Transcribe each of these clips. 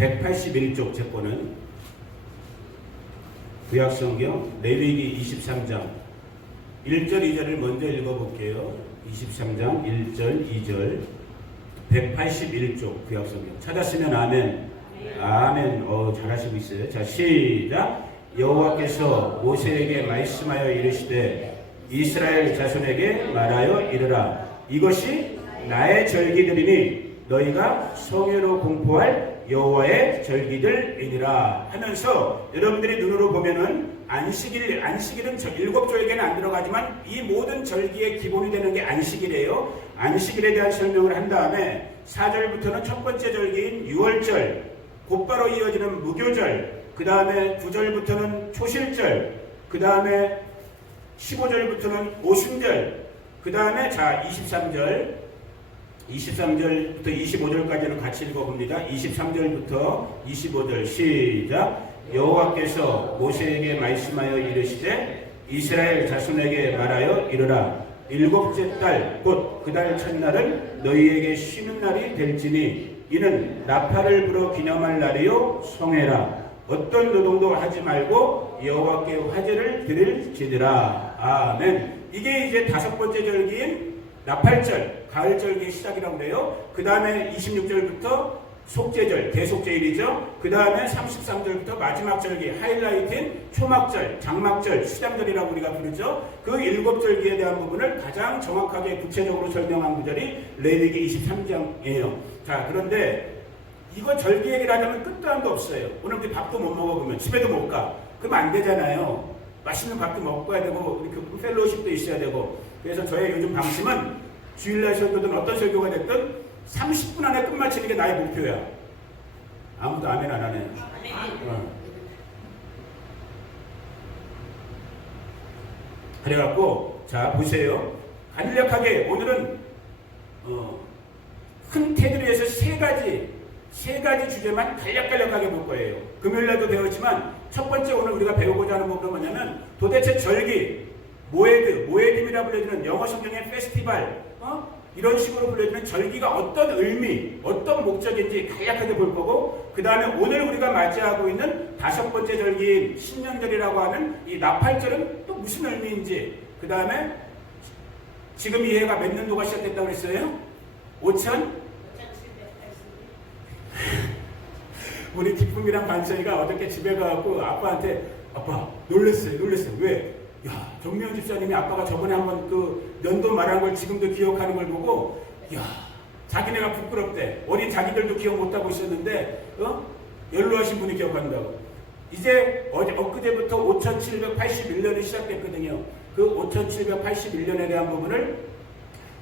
181쪽 제권은 구약성경 레위기 23장 1절 2절을 먼저 읽어볼게요. 23장 1절 2절 181쪽 구약성경 찾았으면 아멘. 아멘. 잘하시고 있어요. 자, 시작. 여호와께서 모세에게 말씀하여 이르시되 이스라엘 자손에게 말하여 이르라. 이것이 나의 절기들이니 너희가 성회로 공포할 여호와의 절기들이니라 하면서 여러분들이 눈으로 보면은 안식일은 7조에게는 안 들어가지만 이 모든 절기의 기본이 되는 게 안식일이에요. 안식일에 대한 설명을 한 다음에 4절부터는 첫 번째 절기인 6월절, 곧바로 이어지는 무교절, 그 다음에 9절부터는 초실절, 그 다음에 15절부터는 오순절, 그 다음에 자 23절부터 25절까지는 같이 읽어봅니다. 23절부터 25절 시작. 여호와께서 모세에게 말씀하여 이르시되 이스라엘 자손에게 말하여 이르라. 일곱째 달 곧 그 달 첫날은 너희에게 쉬는 날이 될지니 이는 나팔을 불어 기념할 날이요 성회라. 어떤 노동도 하지 말고 여호와께 화제를 드릴지니라. 아멘. 이게 이제 다섯 번째 절기인 나팔절, 가을절기의 시작이라고 그래요. 그 다음에 26절부터 속죄절, 대속죄일이죠. 그 다음에 33절부터 마지막 절기, 하이라이트인 초막절, 장막절, 수장절이라고 우리가 부르죠. 그 7절기에 대한 부분을 가장 정확하게 구체적으로 설명한 구절이 레위기 23장이에요. 자, 그런데 이거 절기 얘기를 하려면 끝도 한도 없어요. 오늘 우리 밥도 못 먹어보면 집에도 못 가. 그러면 안 되잖아요. 맛있는 밥도 먹어야 되고 이렇게 펠로우십도 있어야 되고. 그래서 저의 요즘 방침은 주일날 설교든 어떤 설교가 됐든 30분 안에 끝마치는 게 나의 목표야. 아무도 아멘 안 하네. 그래갖고 자 보세요. 간략하게 오늘은 큰 테두리에서 세 가지 주제만 간략하게 볼 거예요. 금요일날도 배웠지만 첫 번째 오늘 우리가 배우고자 하는 부분은 뭐냐면 도대체 절기, 모에딤이라 불려지는 영어 성경의 페스티벌, 이런 식으로 불려지는 절기가 어떤 의미, 어떤 목적인지 간략하게 볼 거고, 그 다음에 오늘 우리가 맞이하고 있는 다섯 번째 절기인 신년절이라고 하는 이 나팔절은 또 무슨 의미인지, 그 다음에 지금 이 해가 몇 년도가 시작됐다고 그랬어요? 5천? 우리 기쁨이랑 반찬이가 어저께 집에 가갖고 아빠한테 아빠 놀랬어요. 왜? 야, 정미영 집사님이 아빠가 저번에 한번 그 연도 말한 걸 지금도 기억하는 걸 보고 야, 자기네가 부끄럽대. 어린 자기들도 기억 못하고 있었는데 연로하신 분이 기억한다고. 이제 엊그제부터 5781년이 시작됐거든요. 그 5781년에 대한 부분을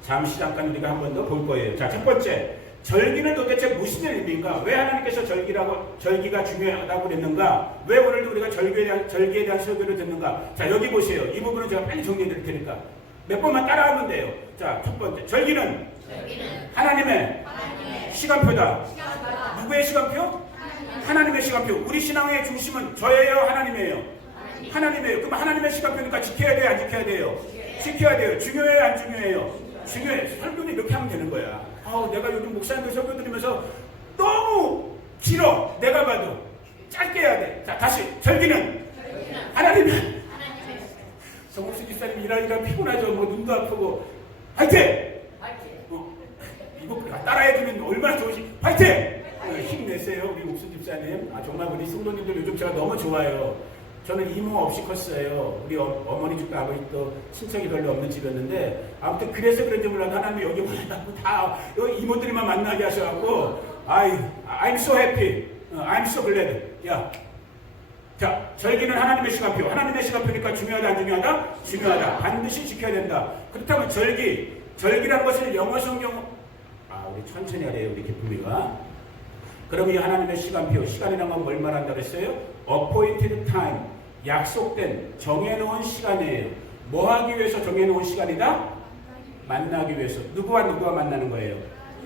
잠시 잠깐 우리가 한 번 더 볼 거예요. 자, 첫 번째, 절기는 도대체 무슨 의미인가? 왜 하나님께서 절기가 중요하다고 그랬는가? 왜 오늘도 우리가 절기에 대한 설교를 듣는가? 자, 여기 보세요. 이 부분은 제가 빨리 정리해 드릴 테니까 몇 번만 따라하면 돼요. 자, 첫 번째, 절기는 하나님의 시간표다. 누구의 시간표? 하나님의 시간표. 우리 신앙의 중심은 저예요, 하나님이에요? 하나님이에요. 그럼 하나님의 시간표니까 지켜야 돼요, 안 지켜야 돼요? 지켜야 돼요. 중요해요, 안 중요해요? 중요해. 설교는 이렇게 하면 되는 거야. 내가 요즘 목사님들 설교 들으면서 너무 길어. 내가 봐도 짧게 해야 돼. 자, 다시. 절기는 하나님의. 정옥수 집사님 일하니까 피곤하죠. 눈도 아프고. 화이팅! 이거 따라해주면 얼마나 좋으시. 화이팅! 힘내세요, 우리 옥수 집사님. 정말 우리 성도님들 요즘 제가 너무 좋아요. 저는 이모 없이 컸어요. 우리 어머니 집도 아버지도 친척이 별로 없는 집이었는데 아무튼 그래서 그런지 몰라도 하나님이 여기 와갖고 다 여기 이모들만 만나게 하셔갖고 I'm so happy. I'm so glad. 야, 자, 절기는 하나님의 시간표. 하나님의 시간표니까 중요하다 안 중요하다? 중요하다. 반드시 지켜야 된다. 그렇다면 절기라는 것을 영어 성경 우리 천천히 하래요, 우리 기쁨이가. 그럼 이 하나님의 시간표, 시간이라는 건 뭘 말한다고 했어요? appointed time, 약속된, 정해놓은 시간이에요. 뭐 하기 위해서 정해놓은 시간이다? 만나기 위해서. 누구와 만나는 거예요?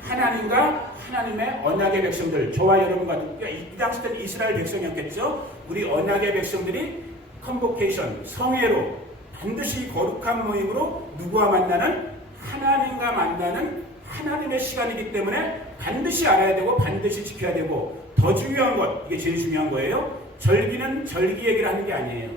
하나님과 하나님의 언약의 백성들, 저와 여러분과. 이 당시 때는 이스라엘 백성이었겠죠? 우리 언약의 백성들이 컨보케이션, 성회로 반드시 거룩한 모임으로 누구와 만나는? 하나님과 만나는 하나님의 시간이기 때문에 반드시 알아야 되고 반드시 지켜야 되고, 더 중요한 것, 이게 제일 중요한 거예요. 절기는 절기 얘기를 하는 게 아니에요.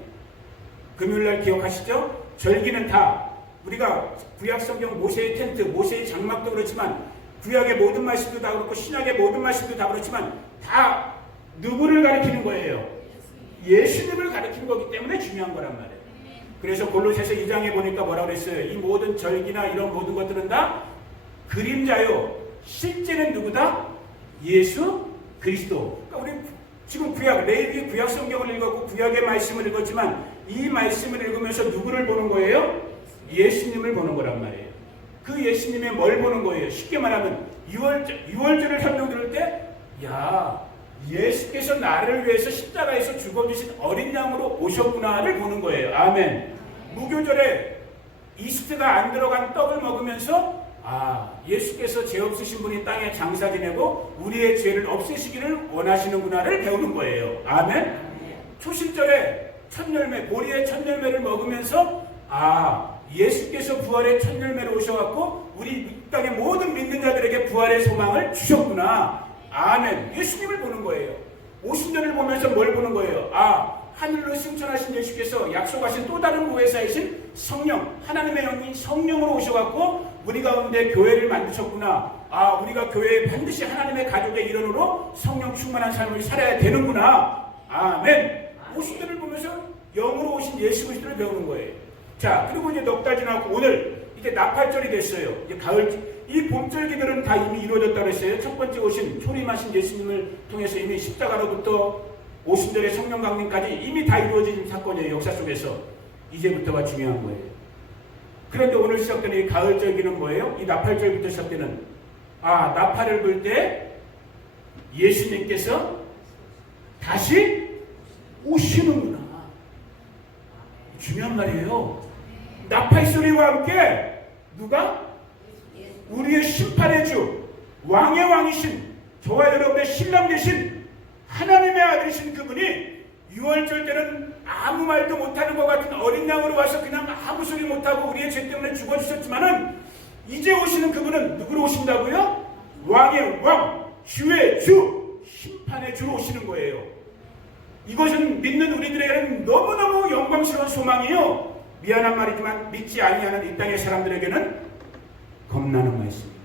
금요일날 기억하시죠? 절기는 다 우리가 구약 성경 모세의 텐트, 모세의 장막도 그렇지만 구약의 모든 말씀도 다 그렇고 신약의 모든 말씀도 다 그렇지만 다 누구를 가리키는 거예요? 예수님을 가리키는 거기 때문에 중요한 거란 말이에요. 그래서 골로새서 2장에 보니까 뭐라고 그랬어요? 이 모든 절기나 이런 모든 것들은 다 그림자요. 실제는 누구다? 예수 그리스도. 그러니까 우리 지금 레위기 구약 성경을 읽었고 구약의 말씀을 읽었지만 이 말씀을 읽으면서 누구를 보는 거예요? 예수님을 보는 거란 말이에요. 그 예수님의 뭘 보는 거예요? 쉽게 말하면 유월절을 설명 들을 때 예수께서 나를 위해서 십자가에서 죽어주신 어린 양으로 오셨구나를 보는 거예요. 아멘. 무교절에 이스트가 안 들어간 떡을 먹으면서 예수께서 죄 없으신 분이 땅에 장사 지내고 우리의 죄를 없애시기를 원하시는구나를 배우는 거예요. 아멘. 초실절에 첫열매, 보리의 첫열매를 먹으면서 예수께서 부활의 첫열매로 오셔갖고 우리 땅의 모든 믿는 자들에게 부활의 소망을 주셨구나. 아멘. 예수님을 보는 거예요. 오순절을 보면서 뭘 보는 거예요? 하늘로 승천하신 예수께서 약속하신 또 다른 보혜사이신 성령, 하나님의 영이 성령으로 오셔갖고 우리 가운데 교회를 만드셨구나. 우리가 교회에 반드시 하나님의 가족의 일원으로 성령 충만한 삶을 살아야 되는구나. 아멘. 오순절을 보면서 영으로 오신 예수 그리스도를 배우는 거예요. 자, 그리고 이제 넉 달 지나고 오늘 이제 나팔절이 됐어요. 이제 가을, 이 봄절기들은 다 이미 이루어졌다고 했어요. 첫 번째 오신 초림하신 예수님을 통해서 이미 십자가로부터 오순절의 성령 강림까지 이미 다 이루어진 사건이에요. 역사 속에서. 이제부터가 중요한 거예요. 그런데 오늘 시작되는 이 가을절기는 뭐예요? 이 나팔절부터 시작되는 나팔을 불 때 예수님께서 다시 오시는구나. 중요한 말이에요. 나팔 소리와 함께 누가? 우리의 심판의 주, 왕의 왕이신 저와 여러분의 신랑 되신 하나님의 아들이신 그분이 6월절 때는 아무 말도 못하는 것 같은 어린 양으로 와서 그냥 아무 소리 못하고 우리의 죄 때문에 죽어주셨지만은 이제 오시는 그분은 누구로 오신다고요? 왕의 왕, 주의 주, 심판의 주로 오시는 거예요. 이것은 믿는 우리들에게는 너무너무 영광스러운 소망이요. 미안한 말이지만 믿지 아니하는 이 땅의 사람들에게는 겁나는 말씀입니다.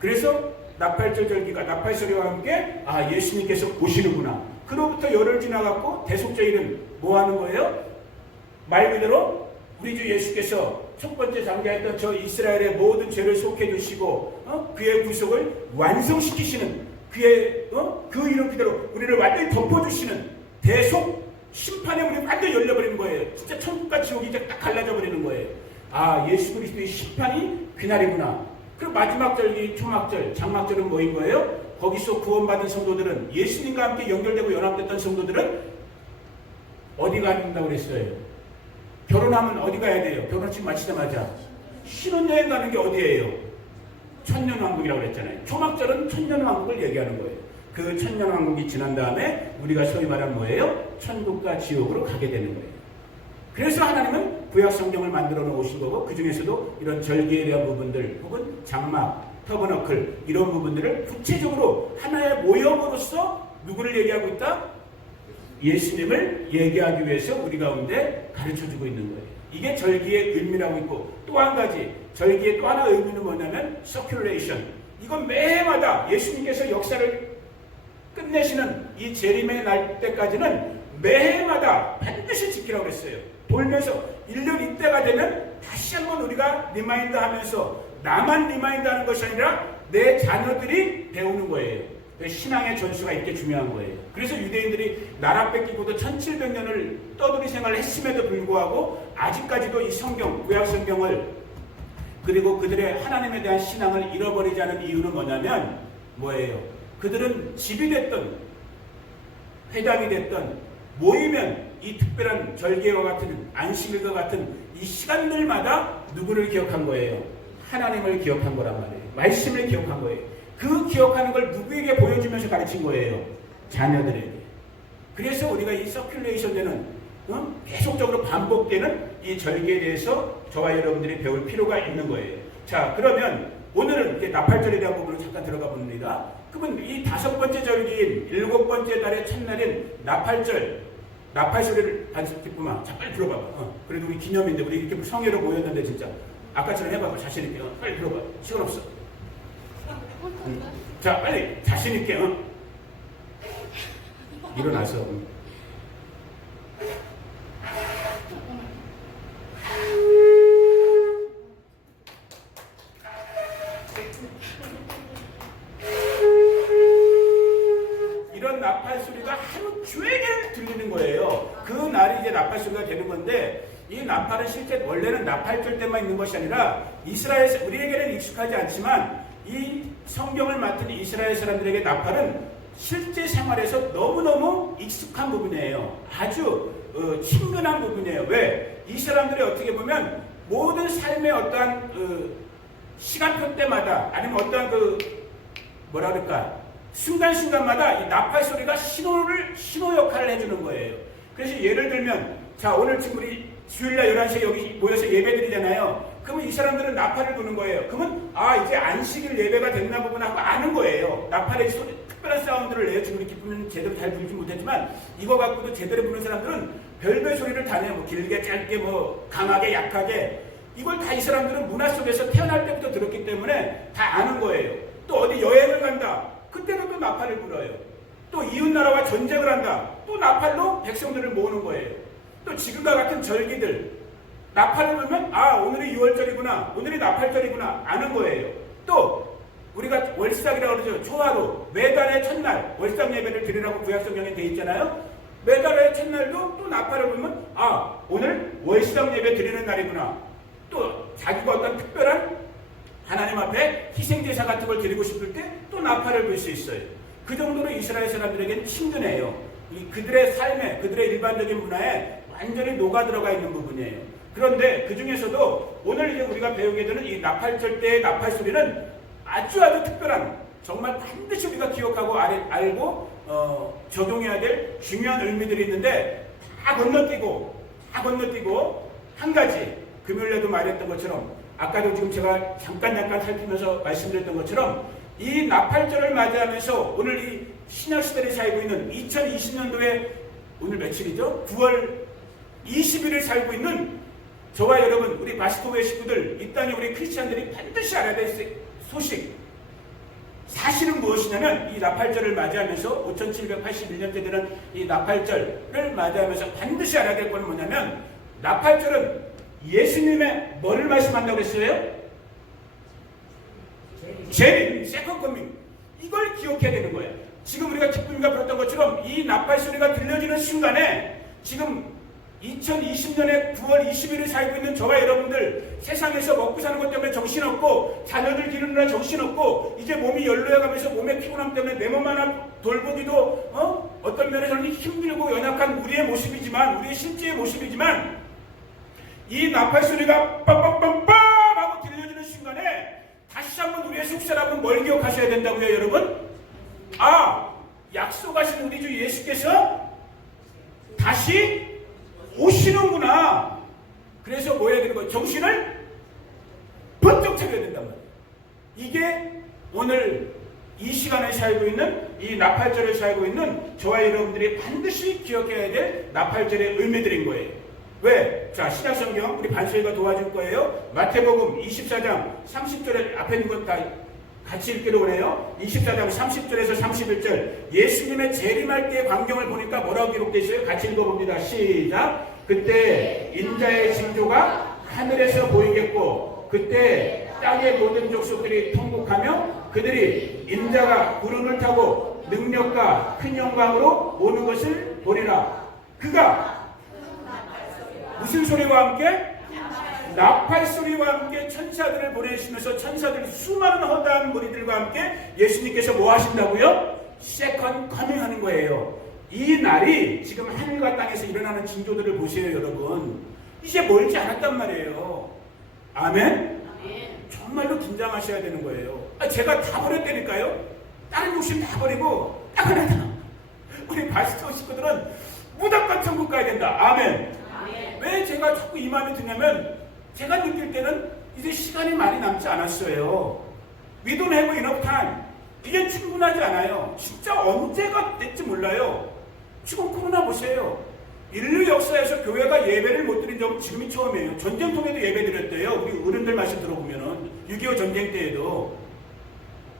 그래서 나팔절 절기가 나팔 소리와 함께 예수님께서 오시는구나. 그로부터 열흘 지나갔고 대속절기는 뭐 하는 거예요? 말 그대로 우리 주 예수께서 첫 번째 장자했던 저 이스라엘의 모든 죄를 속해 주시고 그의 구속을 완성시키시는 그의 그 이름 그대로 우리를 완전히 덮어주시는 대속 심판에 우리 완전히 열려버리는 거예요. 진짜 천국과 지옥이 이제 딱 갈라져 버리는 거예요. 예수 그리스도의 심판이 그날이구나. 그리고 마지막 절기 초막절, 장막절은 뭐인 거예요? 거기서 구원받은 성도들은 예수님과 함께 연결되고 연합됐던 성도들은 어디 간다고 그랬어요? 결혼하면 어디 가야 돼요? 결혼식 마치자마자 신혼여행 가는 게 어디예요? 천년왕국이라고 그랬잖아요. 초막절은 천년왕국을 얘기하는 거예요. 그 천년왕국이 지난 다음에 우리가 소위 말하는 뭐예요? 천국과 지옥으로 가게 되는 거예요. 그래서 하나님은 구약 성경을 만들어 놓으신 거고 그 중에서도 이런 절기에 대한 부분들 혹은 장막, 터버너클 이런 부분들을 구체적으로 하나의 모형으로서 누구를 얘기하고 있다? 예수님을 얘기하기 위해서 우리 가운데 가르쳐주고 있는 거예요. 이게 절기의 의미라고 있고 또 한 가지 절기의 또 하나 의미는 뭐냐면 서큘레이션. 이건 매해마다 예수님께서 역사를 끝내시는 이 재림의 날 때까지는 매해마다 반드시 지키라고 했어요. 돌면서 1년 이때가 되면 다시 한번 우리가 리마인드 하면서 나만 리마인드 하는 것이 아니라 내 자녀들이 배우는 거예요. 신앙의 전수가 있게 중요한 거예요. 그래서 유대인들이 나라 뺏기고도 1700년을 떠돌이 생활을 했음에도 불구하고 아직까지도 이 성경, 구약 성경을 그리고 그들의 하나님에 대한 신앙을 잃어버리지 않은 이유는 뭐냐면 뭐예요? 그들은 집이 됐든 회당이 됐든 모이면 이 특별한 절기와 같은 안식일과 같은 이 시간들마다 누구를 기억한 거예요? 하나님을 기억한 거란 말이에요. 말씀을 기억한 거예요. 그 기억하는 걸 누구에게 보여주면서 가르친 거예요? 자녀들에게. 그래서 우리가 이 서큘레이션 되는 계속적으로 반복되는 이 절기에 대해서 저와 여러분들이 배울 필요가 있는 거예요. 자, 그러면 오늘은 이제 나팔절에 대한 부분을 잠깐 들어가 봅니다. 그러면 이 5번째 절기인 7번째 달의 첫날인 나팔절, 나팔소리를 기쁨아, 자 빨리 들어봐봐. 그래도 우리 기념인데 우리 이렇게 성회로 모였는데 진짜 아까처럼 해봐봐. 자신 있게. 빨리 들어봐. 시간 없어. 자 빨리 자신 있게. 일어나서. 이런 나팔 소리가 하루 종일 들리는 거예요. 그 날이 이제 나팔 소리가 되는 건데, 이 나팔은 실제 원래는 나팔절 때만 있는 것이 아니라 이스라엘, 우리에게는 익숙하지 않지만 이 성경을 맡은 이스라엘 사람들에게 나팔은 실제 생활에서 너무너무 익숙한 부분이에요. 아주 친근한 부분이에요. 왜? 이 사람들이 어떻게 보면 모든 삶의 어떠한 시간표 때마다, 아니면 어떠한 뭐라 그럴까, 순간순간마다 이 나팔 소리가 신호 역할을 해주는 거예요. 그래서 예를 들면, 자, 오늘 지금 우리 주일날 11시에 여기 모여서 예배 드리잖아요. 그러면 이 사람들은 나팔을 부는 거예요. 그러면, 이제 안식일 예배가 됐나 보구나 하고 아는 거예요. 나팔의 소리, 특별한 사운드를 내요. 지금 우리 기쁨은 제대로 잘 부르지 못했지만, 이거 갖고도 제대로 부는 사람들은 별별 소리를 다 내요. 뭐 길게, 짧게, 뭐 강하게, 약하게. 이걸 다 이 사람들은 문화 속에서 태어날 때부터 들었기 때문에 다 아는 거예요. 또 어디 여행을 간다. 그때는 또 나팔을 불어요. 또 이웃나라와 전쟁을 한다. 또 나팔로 백성들을 모으는 거예요. 또 지금과 같은 절기들, 나팔을 불면 오늘이 6월절이구나, 오늘이 나팔절이구나 아는 거예요. 또 우리가 월삭이라고 그러죠. 초하루, 매달의 첫날 월삭 예배를 드리라고 구약성경에 돼 있잖아요. 매달의 첫날도 또 나팔을 불면 오늘 월삭 예배 드리는 날이구나. 또 자기가 어떤 특별한 하나님 앞에 희생제사 같은 걸 드리고 싶을 때 또 나팔을 불 수 있어요. 그 정도로 이스라엘 사람들에게는 친근해요. 그들의 삶에, 그들의 일반적인 문화에 완전히 녹아 들어가 있는 부분이에요. 그런데 그 중에서도 오늘 이제 우리가 배우게 되는 이 나팔절 때의 나팔 소리는 아주 특별한, 정말 반드시 우리가 기억하고 알고 적용해야 될 중요한 의미들이 있는데, 다 건너뛰고 한 가지, 금요일에도 말했던 것처럼, 아까도 지금 제가 잠깐 살피면서 말씀드렸던 것처럼, 이 나팔절을 맞이하면서 오늘 이 신약시대를 살고 있는 2020년도에 오늘 며칠이죠? 9월 20일을 살고 있는 저와 여러분, 우리 마스터웨이 식구들, 이 땅에 우리 크리스찬들이 반드시 알아야 될 소식, 사실은 무엇이냐면, 이 나팔절을 맞이하면서 5781년째 되는 이 나팔절을 맞이하면서 반드시 알아야 될 건 뭐냐면, 나팔절은 예수님의 뭐를 말씀한다고 그랬어요? 재림, 세컨 커밍. 이걸 기억해야 되는 거예요. 지금 우리가 기쁨이가 불었던 것처럼 이 나팔 소리가 들려지는 순간에 지금 2020년에 9월 20일을 살고 있는 저와 여러분들, 세상에서 먹고 사는 것 때문에 정신없고, 자녀들 기르느라 정신없고, 이제 몸이 연로해가면서 몸의 피곤함 때문에 내 몸 하나 돌보기도 어떤 면에서는 힘들고 연약한 우리의 모습이지만, 우리의 실제의 모습이지만, 이 나팔 소리가 빰빰빰빰 하고 들려지는 순간에 다시 한번 우리의 속사람은 뭘 기억하셔야 된다고요, 여러분? 약속하신 우리 주 예수께서 다시 오시는구나. 그래서 뭐 해야 되는 거예요? 정신을 번쩍 차려야 된단 말이에요. 이게 오늘 이 시간에 살고 있는, 이 나팔절을 살고 있는 저와 여러분들이 반드시 기억해야 될 나팔절의 의미들인 거예요. 왜? 자, 신약성경 우리 반수이가 도와줄 거예요. 마태복음 24장 30절에 앞에 있는 것 다 같이 읽기로 그래요. 24장 30절에서 31절, 예수님의 재림할 때의 광경을 보니까 뭐라고 기록되어 있어요? 같이 읽어봅니다. 시작. 그때 인자의 징조가 하늘에서 보이겠고, 그때 땅의 모든 족속들이 통곡하며 그들이 인자가 구름을 타고 능력과 큰 영광으로 오는 것을 보리라. 그가 무슨 소리와 함께? 나팔 소리와 함께 천사들을 보내시면서 천사들 수많은 허다한 무리들과 함께 예수님께서 뭐 하신다고요? 세컨 커밍 하는 거예요. 이 날이 지금 하늘과 땅에서 일어나는 징조들을 보세요, 여러분. 이제 멀지 않았단 말이에요. 아멘? 정말로 긴장하셔야 되는 거예요. 제가 다 버렸다니까요. 다른 욕심 다 버리고 딱 하나. 우리 바스터 식구들은 무조건 천국 가야 된다. 아멘. 왜 제가 자꾸 이 마음이 드냐면, 제가 느낄 때는 이제 시간이 많이 남지 않았어요. We don't have enough time. 이게 충분하지 않아요. 진짜 언제가 될지 몰라요. 지금 코로나 보세요. 인류 역사에서 교회가 예배를 못 드린 적은 지금이 처음이에요. 전쟁통에도 예배 드렸대요. 우리 어른들 말씀 들어보면은 6.25 전쟁 때에도.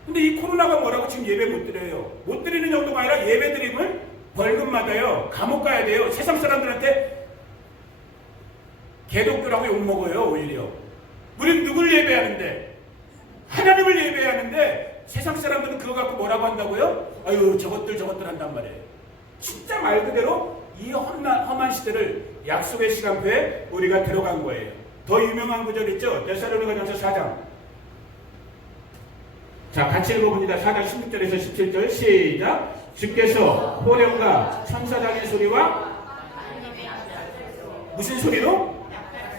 근데 이 코로나가 뭐라고 지금 예배 못 드려요. 못 드리는 정도가 아니라 예배 드리면 벌금 받아요. 감옥 가야 돼요. 세상 사람들한테 개독교라고 욕먹어요. 오히려 우린 누굴 예배하는데, 하나님을 예배하는데 세상 사람들은 그거 갖고 뭐라고 한다고요? 아유 저것들 한단 말이에요. 진짜 말 그대로 이 험한 시대를 약속의 시간표에 우리가 들어간 거예요. 더 유명한 구절 있죠? 데살로니가전서 4장. 자, 같이 읽어봅니다. 4장 16절에서 17절 시작. 주께서 호령과 천사장의 소리와 무슨 소리로?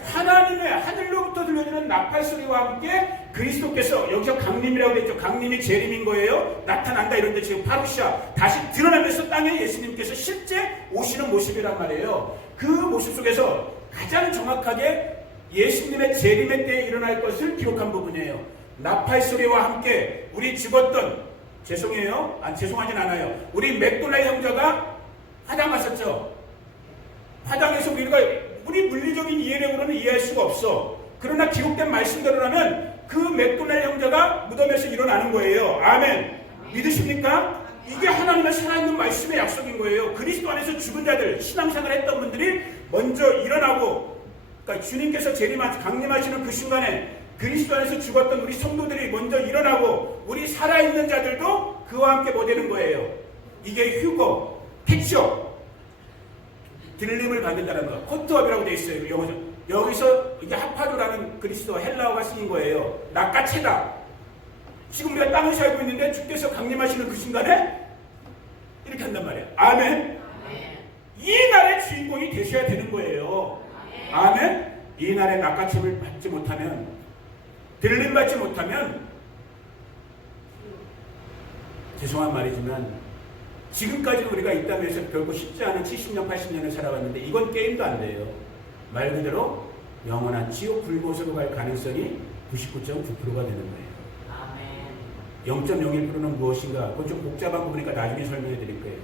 하나님의 하늘로부터 들려주는 나팔 소리와 함께 그리스도께서, 여기서 강림이라고 했죠. 강림이 재림인 거예요. 나타난다 이런데 지금 파루시아 다시 드러나면서 땅에 예수님께서 실제 오시는 모습이란 말이에요. 그 모습 속에서 가장 정확하게 예수님의 재림의 때에 일어날 것을 기록한 부분이에요. 나팔 소리와 함께 우리 죽었던, 죄송해요. 죄송하진 않아요. 우리 맥도날드 형제가 화장 갔었죠. 화장에서 우리 물리적인 이해력으로는 이해할 수가 없어. 그러나 기록된 말씀대로라면 그 맥도날드 형제가 무덤에서 일어나는 거예요. 아멘. 믿으십니까? 이게 하나님의 살아있는 말씀의 약속인 거예요. 그리스도 안에서 죽은 자들, 신앙생활 했던 분들이 먼저 일어나고, 그러니까 주님께서 강림하시는 그 순간에 그리스도 안에서 죽었던 우리 성도들이 먼저 일어나고 우리 살아있는 자들도 그와 함께 뭐 되는 거예요. 이게 휴거, 픽셔, 들림을 받는다는 거. 코트업이라고 되어 있어요. 영어죠. 여기서 이게 하파도라는 그리스도와 헬라어가 쓰인 거예요. 낚아채다. 지금 우리가 땅을 살고 있는데 주께서 강림하시는 그 순간에 이렇게 한단 말이에요. 아멘. 이 날의 주인공이 되셔야 되는 거예요. 아멘. 이 날의 낚아채를 받지 못하면, 들림 받지 못하면, 죄송한 말이지만 지금까지 우리가 이 땅에서 결코 쉽지 않은 70년, 80년을 살아왔는데 이건 게임도 안 돼요. 말 그대로 영원한 지옥 불못으로 갈 가능성이 99.9%가 되는 거예요. 0.01%는 무엇인가? 그건 좀 복잡한 부분이니까 나중에 설명해 드릴 거예요.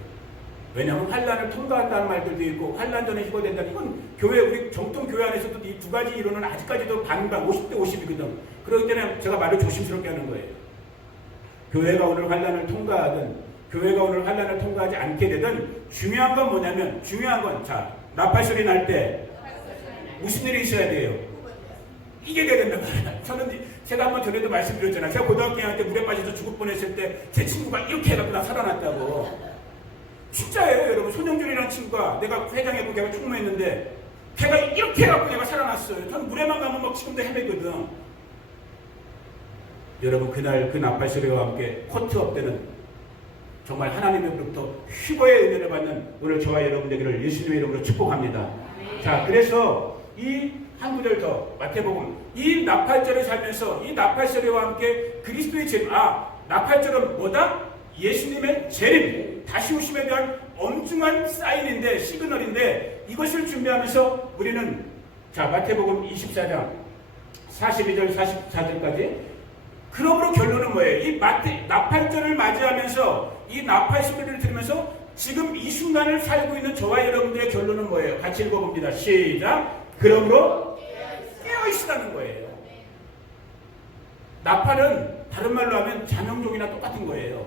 왜냐하면 환란을 통과한다는 말들도 있고 환란 전에 희거된다는, 이건 교회, 우리 정통 교회 안에서도 이 두 가지 이론은 아직까지도 반반 50대 50이거든. 그렇기 때문에 제가 말을 조심스럽게 하는 거예요. 교회가 오늘 환란을 통과하든 교회가 오늘 환란을 통과하지 않게 되든 중요한 건 뭐냐면, 중요한 건, 자, 나팔 소리 날 때 무슨 일이 있어야 돼요? 이게 돼야 된단 말이야. 저는 제가 한번 전에도 말씀드렸잖아요. 제가 고등학교 2학년 때 물에 빠져서 죽을 뻔했을 때 제 친구가 이렇게 해갖고 나 살아났다고. 진짜예요, 여러분. 손영준이라는 친구가, 내가 회장해보고 걔가 총무했는데 걔가 이렇게 해갖고 내가 살아났어요. 전 물에만 가면 막 지금도 헤매거든. 여러분, 그날 그 나팔 소리와 함께 코트업 때는 정말 하나님으로부터 휴거의 은혜를 받는 오늘 저와 여러분 되기를 예수님의 이름으로 축복합니다. 자, 그래서 이 한 구절 더, 마태복음, 이 나팔절을 살면서 이 나팔소리와 함께 그리스도의 재림, 나팔절은 뭐다? 예수님의 재림, 다시 오심에 대한 엄중한 사인인데, 시그널인데, 이것을 준비하면서 우리는, 자, 마태복음 24장 42절 44절까지, 그러므로 결론은 뭐예요? 이 나팔절을 맞이하면서 이 나팔 소리를 들으면서 지금 이 순간을 살고 있는 저와 여러분들의 결론은 뭐예요? 같이 읽어봅니다. 시작. 그러므로 깨어있으라는 거예요. 나팔은 다른 말로 하면 자명종이나 똑같은 거예요.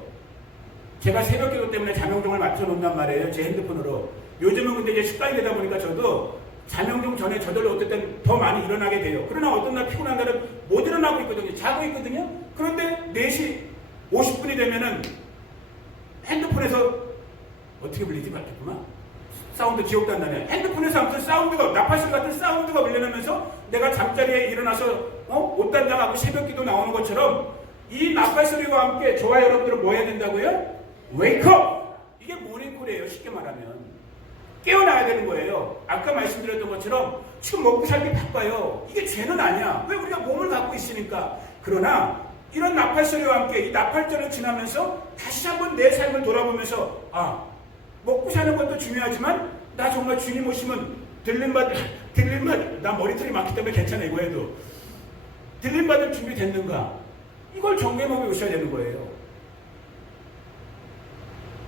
제가 새벽기도 때문에 자명종을 맞춰놓는단 말이에요. 제 핸드폰으로. 요즘은 근데 이제 습관이 되다 보니까 저도 자명종 전에 저절로 어떨 땐 더 많이 일어나게 돼요. 그러나 어떤 날 피곤한 날은 못 일어나고 있거든요. 자고 있거든요. 그런데 4시 50분이 되면은 핸드폰에서 어떻게 불리지 말겠구나. 사운드 기억도 안 나네. 핸드폰에서 아무튼 사운드가, 나팔소리 같은 사운드가 울려나면서 내가 잠자리에 일어나서 옷단장하고 새벽기도 나오는 것처럼 이 나팔소리와 함께 저와 여러분들은 뭐 해야 된다고요? 웨이크업! 이게 모닝콜이에요. 쉽게 말하면. 깨어나야 되는 거예요. 아까 말씀드렸던 것처럼 지금 먹고 살기 바빠요. 이게 죄는 아니야. 왜? 우리가 몸을 갖고 있으니까. 그러나 이런 나팔소리와 함께 이 나팔절을 지나면서 다시 한번 내 삶을 돌아보면서 먹고 사는 것도 중요하지만 나 정말 주님 오시면 들림받을 나 머리털이 많기 때문에 괜찮아 이거 해도 들림받을 준비 됐는가? 이걸 정개목에 오셔야 되는 거예요.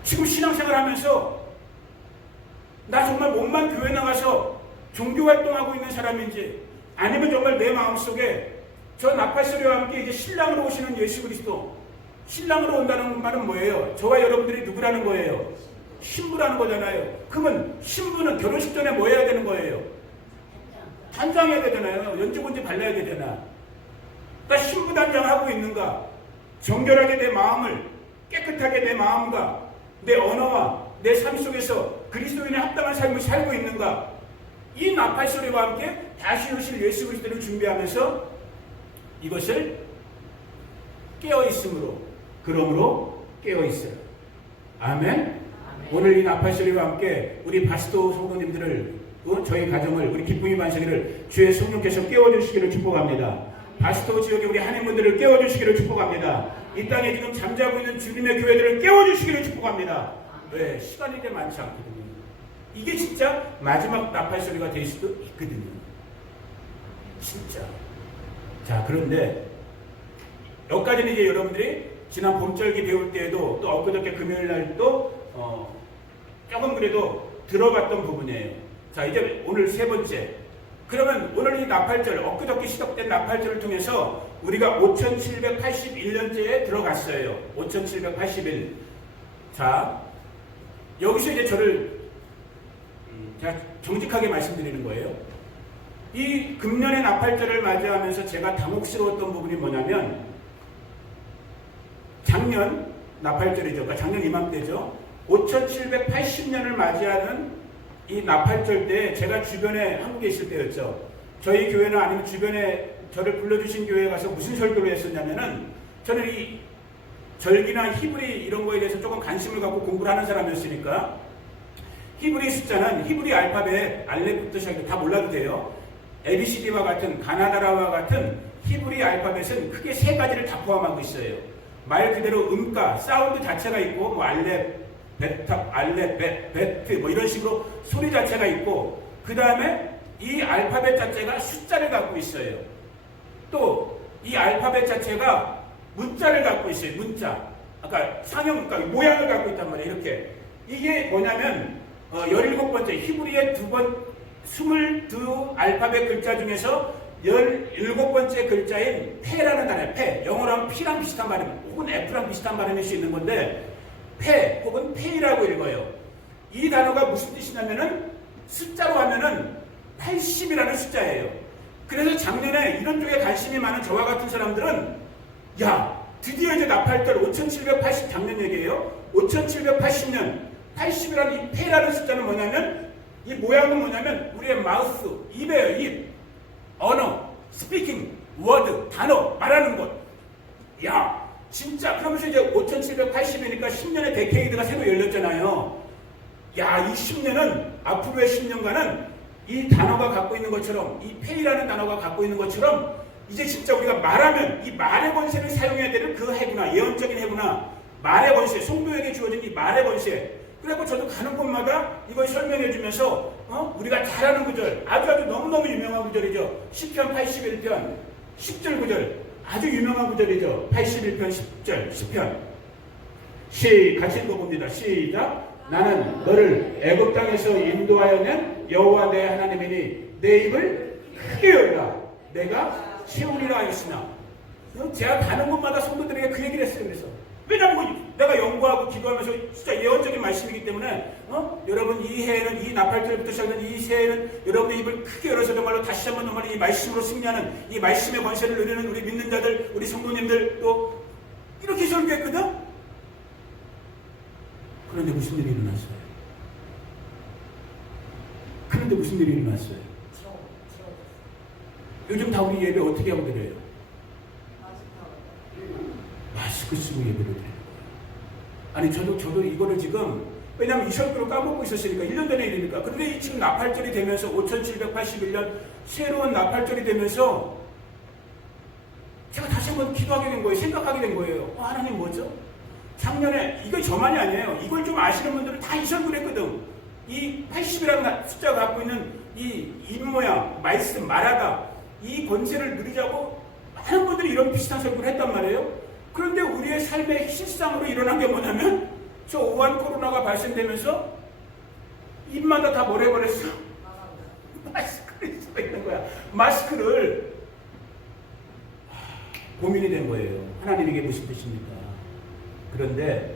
지금 신앙생활 하면서 나 정말 몸만 교회 나가서 종교활동하고 있는 사람인지, 아니면 정말 내 마음속에 저 나팔소리와 함께 이제 신랑으로 오시는 예수 그리스도, 신랑으로 온다는 말은 뭐예요? 저와 여러분들이 누구라는 거예요? 신부라는 거잖아요. 그러면 신부는 결혼식 전에 뭐 해야 되는 거예요? 단장해야 되잖아요. 연주본지 발라야 되잖아. 그러니까 신부 단장하고 있는가? 정결하게 내 마음을, 깨끗하게 내 마음과 내 언어와 내 삶 속에서 그리스도인의 합당한 삶을 살고 있는가? 이 나팔소리와 함께 다시 오실 예수 그리스도를 준비하면서 이것을 깨어있음으로, 그러므로 깨어있어요. 아멘. 오늘 이 나팔소리와 함께 우리 바스도 성도님들을, 저희 가정을, 우리 기쁨이 반석이를 주의 성령께서 깨워주시기를 축복합니다. 바스도 지역의 우리 한인분들을 깨워주시기를 축복합니다. 이 땅에 지금 잠자고 있는 주님의 교회들을 깨워주시기를 축복합니다. 왜? 시간이 이제 많지 않거든요. 이게 진짜 마지막 나팔소리가 될 수도 있거든요. 진짜. 자, 그런데 여기까지는 이제 여러분들이 지난 봄절기 배울 때에도 또 엊그저께 금요일 날도 조금 그래도 들어봤던 부분이에요. 자, 이제 오늘 세 번째. 그러면 오늘 이 나팔절, 엊그저께 시작된 나팔절을 통해서 우리가 5781년째에 들어갔어요. 5781. 자, 여기서 이제 저를 제가 정직하게 말씀드리는 거예요. 이 금년의 나팔절을 맞이하면서 제가 당혹스러웠던 부분이 뭐냐면, 작년 나팔절이죠. 그러니까 작년 이맘때죠. 5780년을 맞이하는 이 나팔절 때 제가 주변에 한국에 있을 때였죠. 저희 교회는 아니면 주변에 저를 불러주신 교회에 가서 무슨 설교를 했었냐면은, 저는 이 절기나 히브리 이런 거에 대해서 조금 관심을 갖고 공부를 하는 사람이었으니까, 히브리 숫자는 히브리 알파벳 알렙부터 시작해서 다 몰라도 돼요. ABCD와 같은, 가나다라와 같은 히브리 알파벳은 크게 세 가지를 다 포함하고 있어요. 말 그대로 음가, 사운드 자체가 있고, 뭐 알렙, 베탑, 알렙, 베트, 뭐 이런 식으로 소리 자체가 있고, 그 다음에 이 알파벳 자체가 숫자를 갖고 있어요. 또 이 알파벳 자체가 문자를 갖고 있어요. 문자. 아까 상형, 그러니까 모양을 갖고 있단 말이에요. 이렇게. 이게 뭐냐면 17번째 히브리의 22 알파벳 글자 중에서 17번째 글자인 페라는 단어, 페. 영어로 하면 P랑 비슷한 발음, 혹은 F랑 비슷한 발음일 수 있는 건데, 페 혹은 페이라고 읽어요. 이 단어가 무슨 뜻이냐면은 숫자로 하면은 80이라는 숫자예요. 그래서 작년에 이런 쪽에 관심이 많은 저와 같은 사람들은, 야, 드디어 이제 나팔절 5780, 작년 얘기예요. 5780년 80이라는 이 페라는 숫자는 뭐냐면, 이 모양은 뭐냐면 우리의 마우스, 입이에요. 입, 언어, 스피킹, 워드, 단어, 말하는 것. 야, 진짜. 그러면서 이제 5780이니까 10년의 데케이드가 새로 열렸잖아요. 야, 이 10년은, 앞으로의 10년간은 이 단어가 갖고 있는 것처럼, 이 페이라는 단어가 갖고 있는 것처럼, 이제 진짜 우리가 말하면 이 말의 권세를 사용해야 되는 그 해구나, 예언적인 해구나, 말의 권세, 성도에게 주어진 이 말의 권세. 그래서 저도 가는 곳마다 이걸 설명해 주면서 우리가 잘하는 구절, 아주 너무너무 유명한 구절이죠. 시편 81편 10절 구절, 아주 유명한 구절이죠. 81편 10절, 시편. 같이 읽어봅니다. 시작. 나는 너를 애굽 땅에서 인도하여 낸 여호와 내 하나님이니 내 입을 크게 열라. 내가 세우리라 하였으나. 제가 가는 곳마다 성도들에게 그 얘기를 했어요. 그래서 왜냐하면 내가 연구하고 기도하면서 진짜 예언적인 말씀이기 때문에 여러분, 이 해에는, 이 나팔절부터 시작된 이 새해에는 여러분의 입을 크게 열어서 정말로 다시 한번 정말 이 말씀으로 승리하는, 이 말씀의 권세를 누리는 우리 믿는 자들, 우리 성도님들, 또 이렇게 설교했거든. 그런데 무슨 일이 일어났어요? 그런데 무슨 일이 일어났어요? 요즘 다 우리 예배 어떻게 하고 드려요? 마스크 쓰고 예배를 드려요. 아니, 저도 이거를 지금, 왜냐면 이 설교를 까먹고 있었으니까, 1년 전에 일이니까. 그런데 지금 나팔절이 되면서, 5781년 새로운 나팔절이 되면서 제가 다시 한번 기도하게 된 거예요. 생각하게 된 거예요. 하나님 뭐죠? 작년에, 이거 저만이 아니에요. 이걸 좀 아시는 분들은 다 이 설교를 했거든. 이 80이라는 숫자가 갖고 있는 이 입 모양, 말씀, 말하다, 이 권세를 누리자고 막 많은 분들이 이런 비슷한 설교를 했단 말이에요. 그런데 우리의 삶의 실상으로 일어난 게 뭐냐면 저 우한 코로나가 발생되면서 입마다 다 뭘 해버렸어? 마스크를 쓰고 있는 거야. 마스크를. 고민이 된 거예요. 하나님 이게 무슨 뜻입니까? 그런데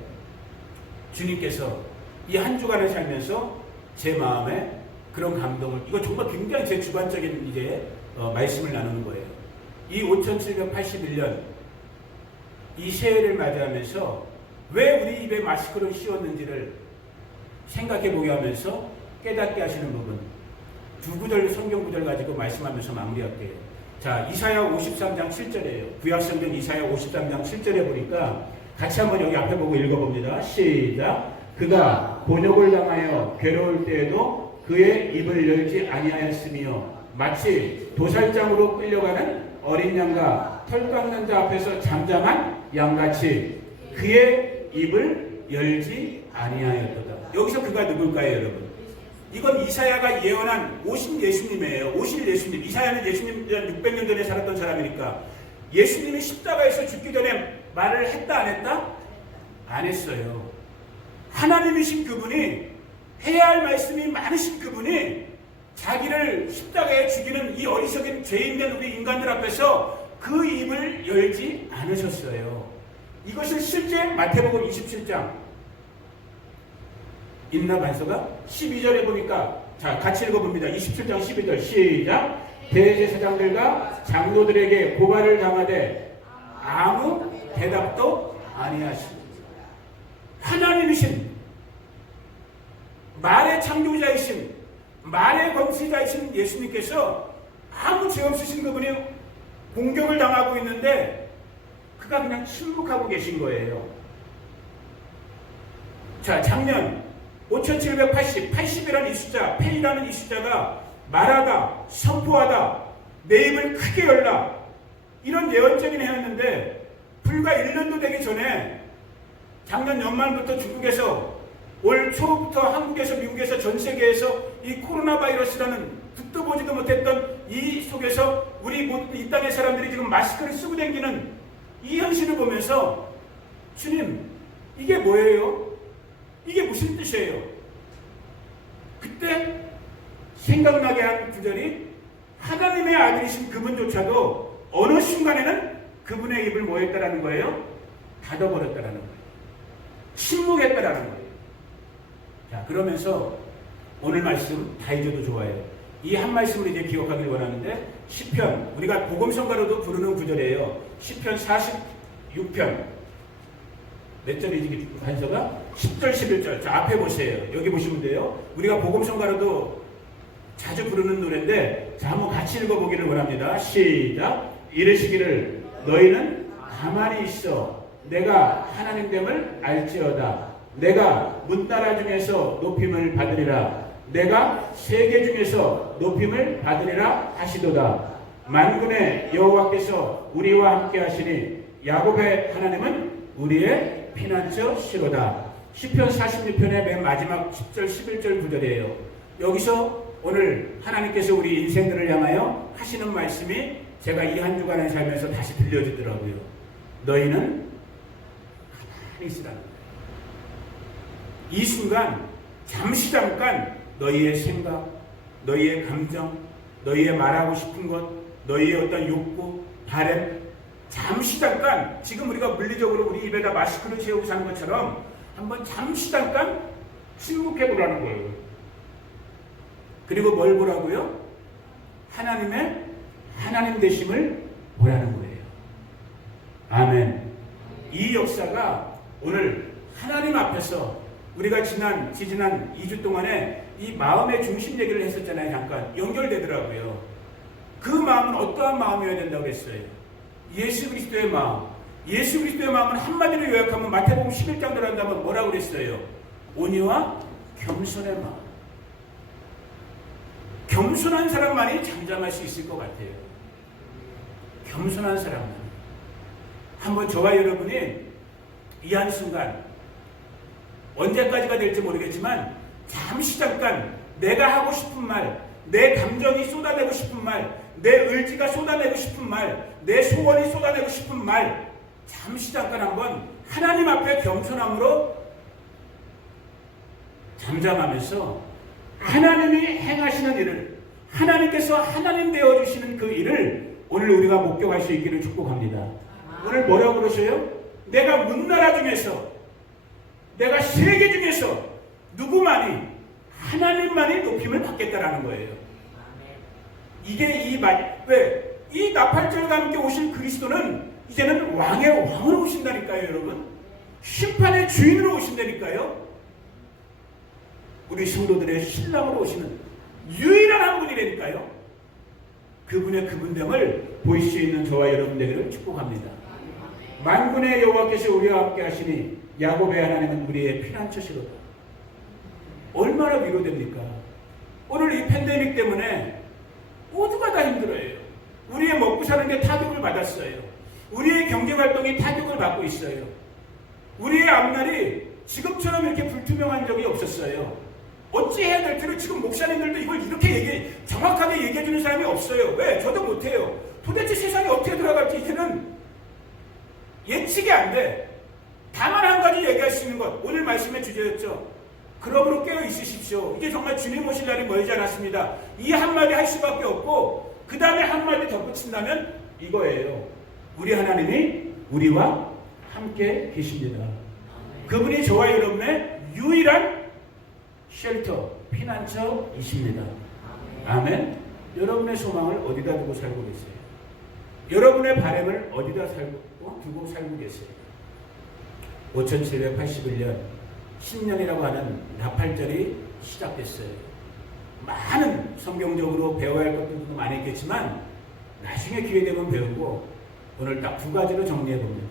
주님께서 이 한 주간을 살면서 제 마음에 그런 감동을, 이거 정말 굉장히 제 주관적인 이제 말씀을 나누는 거예요. 이 5781년 이 새해를 맞이하면서 왜 우리 입에 마스크를 씌웠는지를 생각해 보게 하면서 깨닫게 하시는 부분, 두 구절 성경 구절 가지고 말씀하면서 마무리할게요. 자, 이사야 53장 7절이에요. 구약성경 이사야 53장 7절에 보니까 같이 한번 여기 앞에 보고 읽어봅니다. 시작. 그가 곤욕을 당하여 괴로울 때에도 그의 입을 열지 아니하였으며 마치 도살장으로 끌려가는 어린 양과 털 깎는 자 앞에서 잠잠한 양같이 그의 입을 열지 아니하였도다. 여기서 그가 누굴까요, 여러분? 이건 이사야가 예언한 오신 예수님이에요. 오실 예수님. 이사야는 예수님 600년 전에 살았던 사람이니까 예수님이 십자가에서 죽기 전에 말을 했다 안 했다? 안 했어요. 하나님이신 그분이, 해야 할 말씀이 많으신 그분이 자기를 십자가에 죽이는 이 어리석은 죄 있는 우리 인간들 앞에서 그 입을 열지 않으셨어요. 이것을 실제 마태복음 27장 있나 반서가? 12절에 보니까, 자 같이 읽어봅니다. 27장 12절 시작. 대제사장들과 장로들에게 고발을 당하되 아무 대답도 아니하시니 하나님이신, 말의 창조자이신, 말의 권세자이신 예수님께서 아무 죄 없으신 그분이 공격을 당하고 있는데 그가 그냥 침묵하고 계신 거예요. 자, 작년 5780, 80이라는 이 숫자, 펜이라는 이 숫자가 말하다, 선포하다, 내 입을 크게 열라, 이런 예언적인 해였는데 불과 1년도 되기 전에 작년 연말부터 중국에서, 올 초부터 한국에서, 미국에서, 전 세계에서 이 코로나 바이러스라는 듣도 보지도 못했던 이 속에서 우리 이 땅의 사람들이 지금 마스크를 쓰고 다니는 이 현실을 보면서 주님, 이게 뭐예요? 이게 무슨 뜻이에요? 그때 생각나게 한 구절이 하나님의 아들이신 그분조차도 어느 순간에는 그분의 입을 뭐 했다라는 거예요? 닫아버렸다라는 거예요. 침묵했다라는 거예요. 자, 그러면서 오늘 말씀 다 잊어도 좋아요. 이 한 말씀을 이제 기억하길 원하는데, 시편, 우리가 복음성가로도 부르는 구절이에요. 시편 46편 몇 절이지 반서가? 10절 11절. 자, 앞에 보세요. 여기 보시면 돼요. 우리가 복음성가로도 자주 부르는 노래인데, 자, 한번 같이 읽어보기를 원합니다. 시작. 이르시기를 너희는 가만히 있어 내가 하나님됨을 알지어다. 내가 문나라 중에서 높임을 받으리라. 내가 세계 중에서 높임을 받으리라 하시도다. 만군의 여호와께서 우리와 함께 하시니 야곱의 하나님은 우리의 피난처시로다. 시편 46편의 맨 마지막 10절 11절 구절이에요. 여기서 오늘 하나님께서 우리 인생들을 향하여 하시는 말씀이 제가 이 한 주간을 살면서 다시 들려주더라고요. 너희는 가만히 있으라는 거예요. 이 순간, 잠깐 너희의 생각, 너희의 감정, 너희의 말하고 싶은 것, 너희의 어떤 욕구, 바람, 잠깐, 지금 우리가 물리적으로 우리 입에다 마스크를 채우고 사는 것처럼 한번 잠깐 침묵해 보라는 거예요. 그리고 뭘 보라고요? 하나님 되심을 보라는 거예요. 아멘. 이 역사가 오늘 하나님 앞에서 우리가 지난 2주 동안에 이 마음의 중심 얘기를 했었잖아요. 잠깐 연결되더라고요. 그 마음은 어떠한 마음이어야 된다고 했어요? 예수 그리스도의 마음. 예수 그리스도의 마음은 한마디로 요약하면 마태복음 11장 들어간다면 뭐라고 그랬어요? 온유와 겸손의 마음. 겸손한 사람만이 잠잠할 수 있을 것 같아요. 겸손한 사람만. 한번 저와 여러분이 이 한순간, 언제까지가 될지 모르겠지만 잠깐 내가 하고 싶은 말, 내 감정이 쏟아내고 싶은 말, 내 의지가 쏟아내고 싶은 말, 내 소원이 쏟아내고 싶은 말, 잠시 잠깐 한번 하나님 앞에 겸손함으로 잠잠하면서 하나님이 행하시는 일을, 하나님께서 하나님 되어주시는 그 일을 오늘 우리가 목격할 수 있기를 축복합니다. 오늘 뭐라고 그러셔요? 내가 문나라 중에서, 내가 세계 중에서 누구만이, 하나님만이 높임을 받겠다라는 거예요. 이게 왜? 이 나팔절과 함께 오신 그리스도는 이제는 왕으로 오신다니까요, 여러분. 심판의 주인으로 오신다니까요. 우리 성도들의 신랑으로 오시는 유일한 한 분이라니까요. 그분의 그분됨을 보일 수 있는 저와 여러분 되기를 축복합니다. 만군의 여호와께서 우리와 함께 하시니 야곱의 하나님은 우리의 피난처시로다. 얼마나 위로됩니까? 오늘 이 팬데믹 때문에 모두가 다 힘들어요. 우리의 먹고 사는 게 타격을 받았어요. 우리의 경제활동이 타격을 받고 있어요. 우리의 앞날이 지금처럼 이렇게 불투명한 적이 없었어요. 어찌 해야 될지를 지금 목사님들도 이걸 이렇게 정확하게 얘기해 주는 사람이 없어요. 왜? 저도 못해요. 도대체 세상이 어떻게 돌아갈지 이제는 예측이 안 돼. 다만 한 가지 얘기할 수 있는 것, 오늘 말씀의 주제였죠. 그러므로 깨어 있으십시오. 이제 정말 주님 오실 날이 멀지 않았습니다. 이 한마디 할 수밖에 없고 그 다음에 한마디 덧붙인다면 이거예요. 우리 하나님이 우리와 함께 계십니다. 그분이 저와 여러분의 유일한 쉘터, 피난처이십니다. 아멘. 여러분의 소망을 어디다 두고 살고 계세요? 여러분의 바람을 어디다 두고 살고 계세요? 5781년 신년이라고 하는 나팔절이 시작됐어요. 많은 성경적으로 배워야 할 것들도 많이 있겠지만 나중에 기회 되면 배우고 오늘 딱 두 가지로 정리해 봅니다.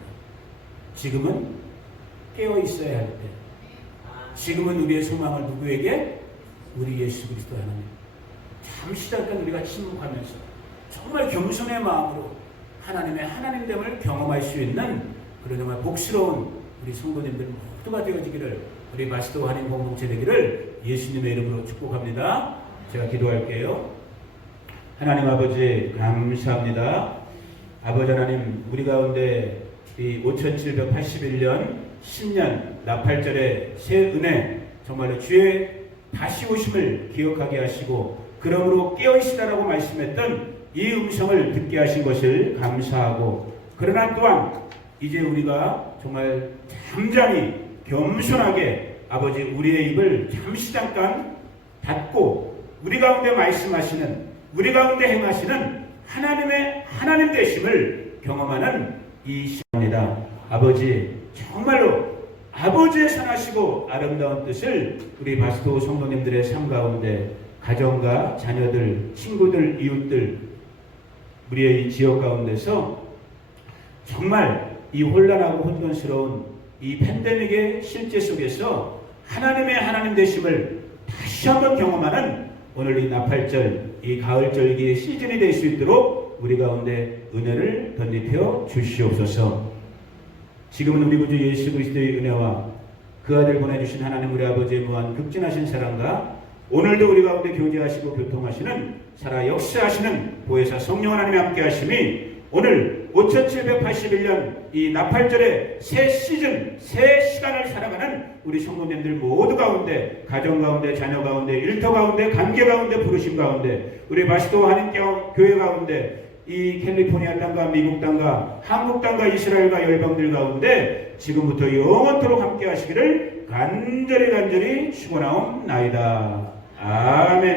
지금은 깨어 있어야 할 때. 지금은 우리의 소망을 누구에게? 우리 예수 그리스도 하나님. 잠시 잠깐 우리가 침묵하면서 정말 겸손의 마음으로 하나님의 하나님됨을 경험할 수 있는 그런 정말 복스러운 우리 성도님들 모두가 되어지기를, 우리 바스도 한인 공동체 되기를 예수님의 이름으로 축복합니다. 제가 기도할게요. 하나님 아버지 감사합니다. 아버지 하나님, 우리 가운데 이 5781년 신년 나팔절의 새 은혜, 정말로 주의 다시 오심을 기억하게 하시고 그러므로 깨어있으라고 말씀했던 이 음성을 듣게 하신 것을 감사하고, 그러나 또한 이제 우리가 정말 잠잠히 겸손하게 아버지 우리의 입을 잠시 잠깐 닫고 우리 가운데 말씀하시는, 우리 가운데 행하시는 하나님의 하나님 되심을 경험하는 이 시간입니다. 아버지, 정말로 아버지의 선하시고 아름다운 뜻을 우리 바스도 성도님들의 삶 가운데, 가정과 자녀들, 친구들, 이웃들, 우리의 이 지역 가운데서 정말 이 혼란하고 혼돈스러운 이 팬데믹의 실제 속에서 하나님의 하나님 되심을 다시 한번 경험하는 오늘 이 나팔절, 이 가을절기의 시즌이 될 수 있도록 우리 가운데 은혜를 덧입혀 주시옵소서. 지금은 우리 구주 예수 그리스도의 은혜와 그 아들 보내주신 하나님 우리 아버지의 무한 극진하신 사랑과 오늘도 우리 가운데 교제하시고 교통하시는 살아 역사하시는 보혜사 성령 하나님의 함께 하심이 오늘 5781년 이 나팔절의 새 시즌, 새 시간을 살아가는 우리 성도님들 모두 가운데, 가정 가운데, 자녀 가운데, 일터 가운데, 관계 가운데, 부르심 가운데, 우리 바스도 한인교회 가운데, 이 캘리포니아 땅과 미국 땅과 한국 땅과 이스라엘과 열방들 가운데 지금부터 영원토록 함께 하시기를 간절히 축원하옵나이다. 아멘.